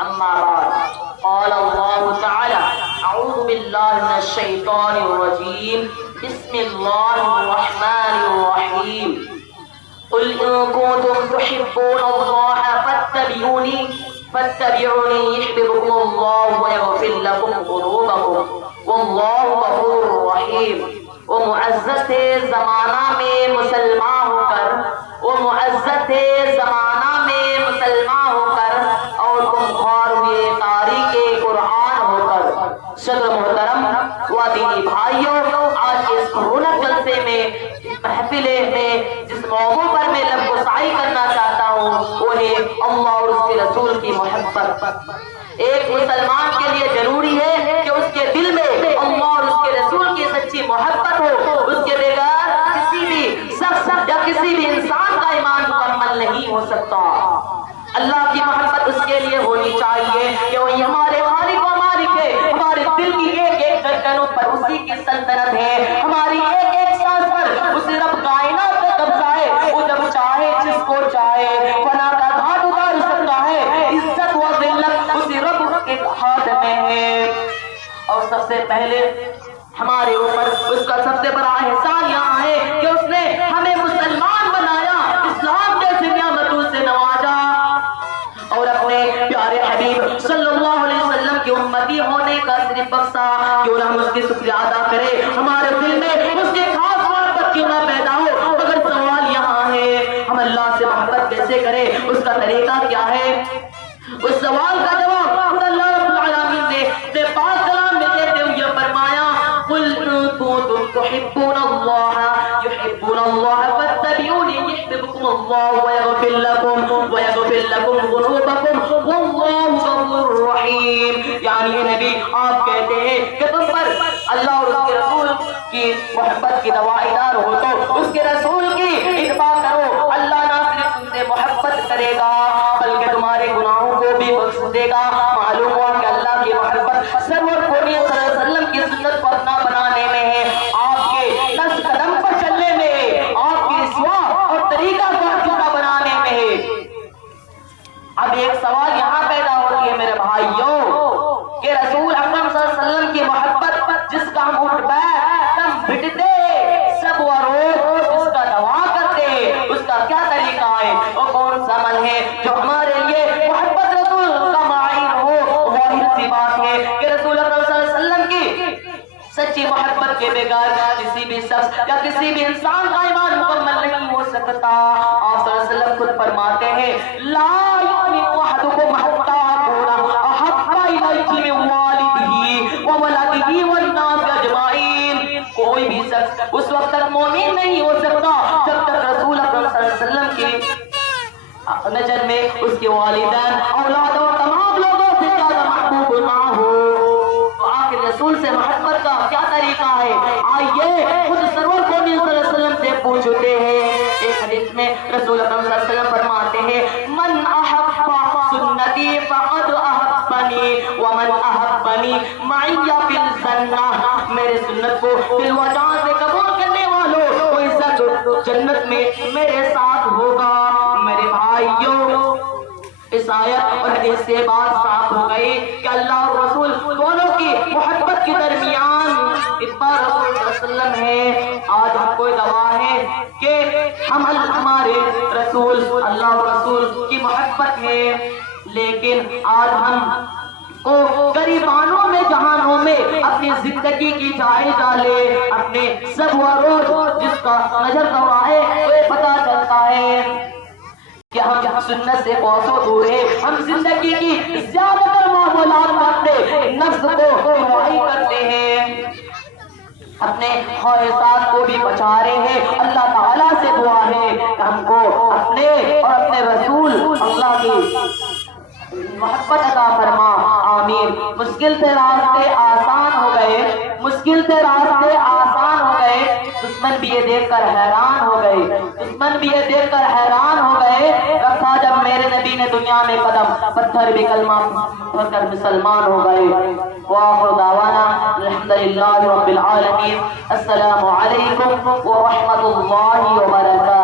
أما بعد قال الله تعالى أعوذ بالله من الشيطان الرجيم بسم الله الرحمن الرحيم قل إن كنتم تحبون الله فاتبعوني يحببكم الله ويغفر لكم ذنوبكم والله غفور رحيم. وہ معزز زمانہ میں مسلمان ہو کر ہو کر اور خمخوار ہوئے تاریخ قرآن ہو کر صدر محترم و دینی بھائیوں، آج اس رونق جلسے میں محفل میں جس موضوع پر میں لب گسائی کرنا چاہتا ہوں وہ ہے اللہ اور اس کے رسول کی محبت. ایک مسلمان کے لیے ضروری ہے کہ اس کے دل میں اللہ اور اس کے رسول کی سچی محبت ہو. اس کے بغیر کسی بھی شخص یا کسی بھی انسان کا ایمان مکمل نہیں ہو سکتا. اللہ کی محبت اس کے لیے ہونی چاہیے کہ وہی ہمارے خالق و مالک ہے. ہمارے دل کی ایک ایک دھڑکنوں پر اسی کی سلطنت ہے. ہماری ایک ایک سانس پر اس رب کائنات کا قبضہ ہے. وہ جب چاہے جس کو چاہے فنا کا گھاٹ اتار سکتا ہے. عزت و ذلت اسی رب کے ہاتھ میں ہے. اور سب سے پہلے ہمارے اوپر اس کا سب سے بڑا احسان یہاں ہے کہ اس نے ہمیں مسلمان بنایا، اسلام جیسی نعمتوں سے نوازا اور اپنے پیارے حبیب صلی اللہ علیہ وسلم کی امتی ہونے کا صرف بخشا. کیوں نہ ہم اس کی شکریہ ادا کریں؟ ہمارے دل میں اس کے خاص محبت کیوں نہ پیدا ہو؟ مگر سوال یہاں ہے ہم اللہ سے محبت کیسے کریں؟ اس کا طریقہ کیا ہے؟ اس سوال کا جواب اللہ رب العالمین نے اپنے پاک کلام میں دیتے ہوئے فرمایا قل ان کنتم تحبون اللہ فاتبعونی یحببکم اللہ ویغفر لکم ذنوبکم واللہ غفور رحیم. یعنی نبی آپ کہتے ہیں کہ تم پر اللہ اور اس کے رسول کی محبت کی دعائیدار ہو تو اس کے رسول کی اتباع کرو. اللہ نہ صرف تم سے محبت کرے گا بلکہ تمہارے گناہوں کو بھی بخش دے گا. معلوم ہوا کہ اللہ کی محبت سرور کونی صلی اللہ علیہ وسلم کی سنت کو اپنا بنانے میں ہے، آپ کے نقش قدم پر چلنے میں ہے، آپ کی رسوا اور طریقہ کو اچھا بنانے میں ہے. اب ایک سوال یہاں پیدا ہوتی ہے میرے بھائیوں کہ رسول اکرم صلی اللہ علیہ وسلم کی محبت جس کا ہم اٹھ بیٹھ ہم بھٹتے سب و روز جس کا دعا کرتے اس کا کیا طریقہ ہے؟ وہ کون سا عمل ہے جو ہمارے لیے محبت رسول کا معین ہو؟ ظاہر سی بات ہے کہ رسول اکرم صلی اللہ علیہ وسلم کی سچی محبت کے بغیر کسی بھی شخص یا کسی بھی انسان کا ایمان مکمل نہیں ہو سکتا. آپ صلی اللہ علیہ وسلم خود فرماتے ہیں لا یؤمن احدکم حتی اکون احب الیہ من والدہ وولدہ والناس اجمعین. کوئی بھی شخص اس وقت تک مومن نہیں ہو سکتا جب تک رسول اکرم صلی اللہ علیہ وسلم کی نظر میں اس کے والدین اولاد اور تمام لوگوں سے زیادہ محبوب نہ ہو. رسول سے محبت کا کیا طریقہ ہے؟ آئیے خود سرور کونی صلی اللہ علیہ وسلم سے پوچھتے ہیں. ایک حدیث میں رسول اکرم صلی اللہ علیہ وسلم فرماتے ہیں من احب سنتی فقد احبنی ومن احبنی معی فی الجنہ. میرے سنت کو دل و جان سے قبول کرنے والوں کو عزت جنت میں میرے ساتھ ہوگا. میرے بھائیوں، اس آیت اور حدیث سے بات صاف ہو گئی کہ اللہ اور رسول دونوں کی محبت کے درمیان اتباع رسول صلی اللہ علیہ وسلم ہے. آج ہم کو دعا ہے کہ ہم ہمارے رسول اللہ اور رسول کی محبت ہے، لیکن آج ہم کو غریبانوں میں جہانوں میں اپنی زندگی کی جائے ڈالے، اپنے سب و روز جس کا نظر دورہ ہے وہ پتہ چلتا ہے کہ ہم سنت سے بہت دور ہیں. ہم زندگی کی زیادہ تر معاملات میں اپنے نفس کو رہائی کرتے ہیں، اپنے خواہشات کو بھی بچا رہے ہیں. اللہ تعالیٰ سے دعا ہے کہ ہم کو اپنے اور اپنے رسول اللہ کی محبت عطا فرما. آمین. مشکل سے راستے آسان ہو گئے، مشکل سے راستے آسان ہو گئے. دشمن بھی یہ دیکھ کر حیران ہو گئے، دشمن بھی یہ دیکھ کر حیران ہو گئے. رکھا جب میرے نبی نے دنیا میں قدم، پتھر بھی کلمہ پڑھ کر مسلمان ہو گئے. وآخر دعوانا الحمدللہ رب العالمین. السلام علیکم ورحمۃ اللہ وبرکاتہ.